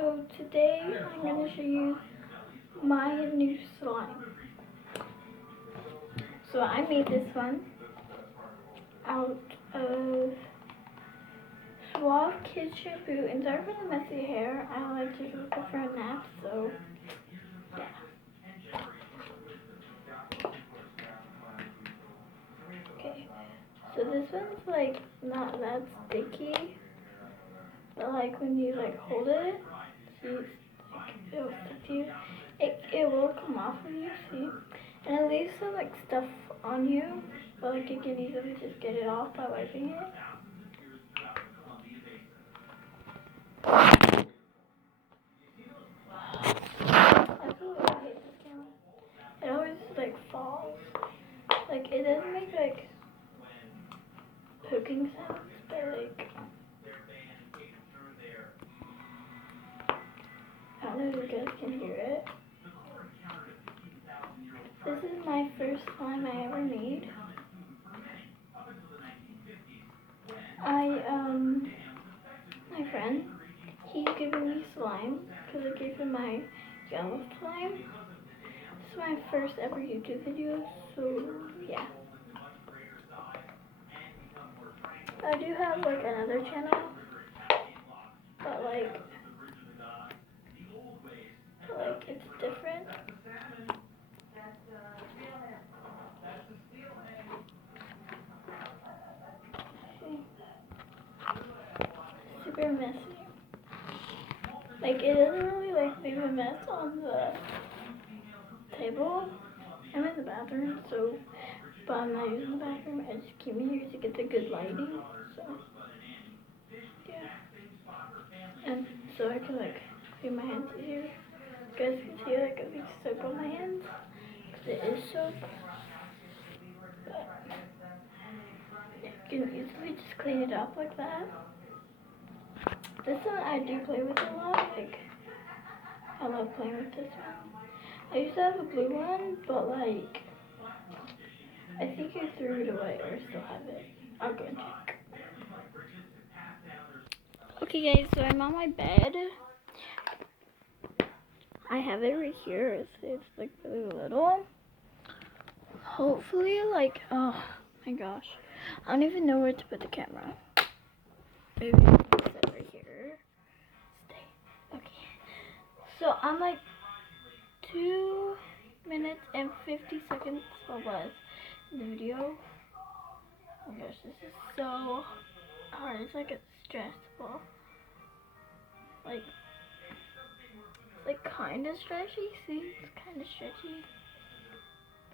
So today I'm going to show you my new slime. So I made this one out of Suave Kids shampoo, and sorry for the messy hair. I like to go for a nap, so yeah. Okay, so this one's like not that sticky, but like when you like hold it, see, like, it'll stick to you. It will come off of you, see, and it leaves some like stuff on you, but like you can easily just get it off by wiping it. Absolutely, I hate this camera. It always like falls. Like it doesn't make like poking sounds, but like I don't know if you guys can hear it. This is my first slime I ever made. My friend, he's giving me slime because I gave him my yellow slime. This is my first ever YouTube video, so yeah. I do have like another channel, but like it's different. Super messy. Like it doesn't really like leave a mess on the table. I'm in the bathroom, so but I'm not using the bathroom. I just came in here to get the good lighting. So yeah, and so I can like clean my hands easier. You guys can see like a big soap on my hands. It is soap, but you can easily just clean it up like that. This one I do play with a lot. Like I love playing with this one. I used to have a blue one, but like I think I threw it away or still have it. I'll go and check. Okay guys, so I'm on my bed. I have it right here. It's like really little. Hopefully like, oh my gosh. I don't even know where to put the camera. Maybe I'll put it right here. Stay. Okay. So I'm like 2 minutes and 50 seconds or less in the video. Oh my gosh, this is so hard. It's like it's stressful. Like it's like kind of stretchy. See, it's kind of stretchy.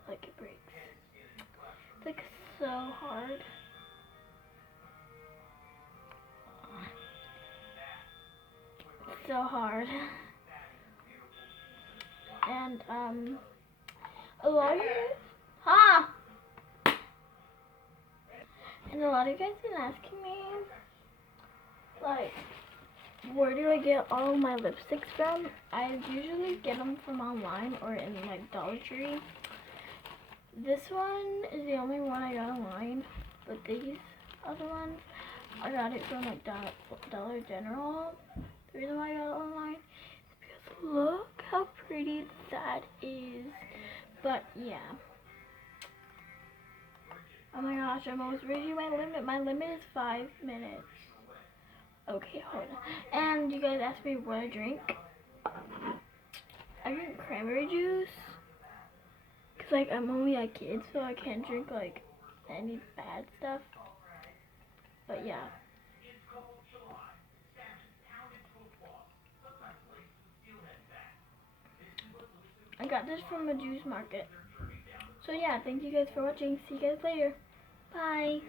Like it breaks. It's like so hard. It's so hard. And a lot of you guys, and a lot of you guys been asking me, like, where do I get all my lipsticks from? I usually get them from online or in like Dollar Tree. This one is the only one I got online, but these other ones, I got it from like Dollar General. The reason why I got it online is because look how pretty that is. But yeah. Oh my gosh, I'm almost reaching my limit. My limit is 5 minutes. Okay, hold on. And you guys asked me what I drink. I drink cranberry juice. Cause like I'm only a kid, so I can't drink like any bad stuff. But yeah. I got this from a juice market. So yeah, thank you guys for watching. See you guys later. Bye.